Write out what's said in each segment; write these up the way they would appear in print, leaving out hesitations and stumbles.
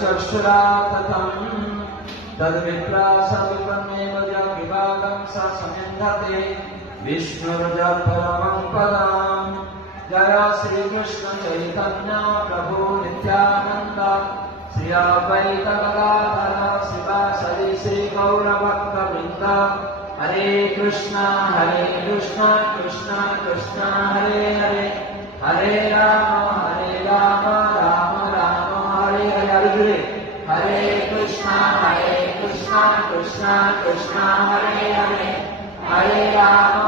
चक्षुरा तथम् तद्विप्रासविपन्नेव विभागं स समिन्धते विष्णुर्ज परमं पदम्। जय श्री कृष्ण चैतन्य प्रभु नित्यानंद श्री अद्वैत गदाधर शिवासादि श्री गौरभक्तवृंद। हरे कृष्णा कृष्णा कृष्णा हरे हरे, हरे राम राम राम हरे हरे। हरे कृष्णा कृष्णा कृष्णा हरे हरे, हरे राम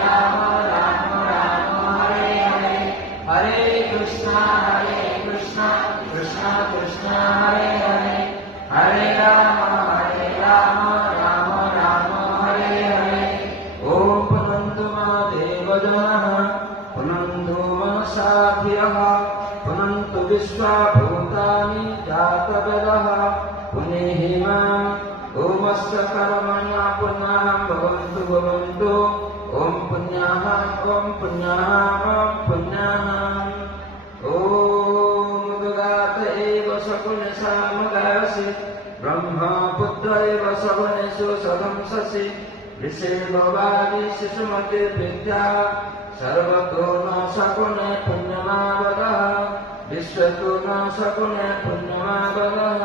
राम राम हरे हरे। हरे कृष्णा कृष्णा कृष्णा हरे हरे, हरे राम राम राम हरे हरे। ओम पुनन्तु देवजनः पुनन्तु मनसाध्यः पुनन्तु विश्वभूतानि जातवेदः पुनेहि माम्। ओमस्य कर्मण्य पुण्यः भवन्तु भवन्तु। ओम पुण्यः ओम पुण्यः। ओम ददात एव सकुलसामगासि ब्रह्मपुत्र एव सगुणेषु सदंससि ऋषेर्भवादि शिशुमते विद्या सर्वतो न सकुणे पुण्यमावदः विश्वतो न सकुणे पुण्यमावदः।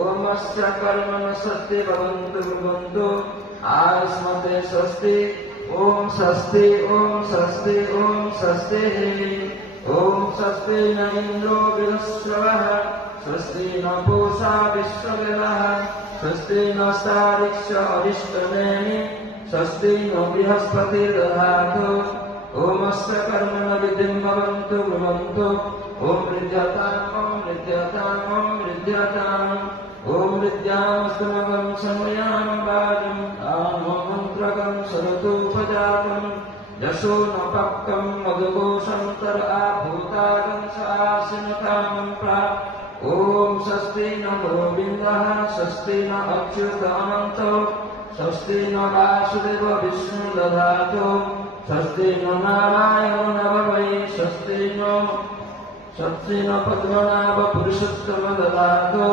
ओमस्य कर्मण स्वस्ति भवन्तु भवन्तु आस्मते स्वस्ति। ओम स्वस्ति ओम स्वस्ति ओम स्वस्ति। ओम स्वस्ति न इंद्रो बृहस्पतिः स्वस्ति न पूषा विश्ववेदः स्वस्ति न स्तारिक्ष्य अरिष्टनेमि स्वस्ति न बृहस्पतिर्दधातु। ओमस्य कर्मण विधिं भवन्तु भवन्तु। ओम हृद्यताम् ओम हृद्यताम् ओम हृद्यताम्। ओम हृद्यामस्तमगं संयाम बाजं आमो मन्त्रकं सरतोपजातम् यशो न पक्कं मधुकोशं तर आभूतारं शासनकामं प्राप्। ओम स्वस्ति न गोविन्दः स्वस्ति न अच्युतानन्तो स्वस्ति न वासुदेव विष्णु दधातु स्वस्ति न नारायणो नमः स्वस्ति न पद्मनाभ पुरुषोत्तम ददातु।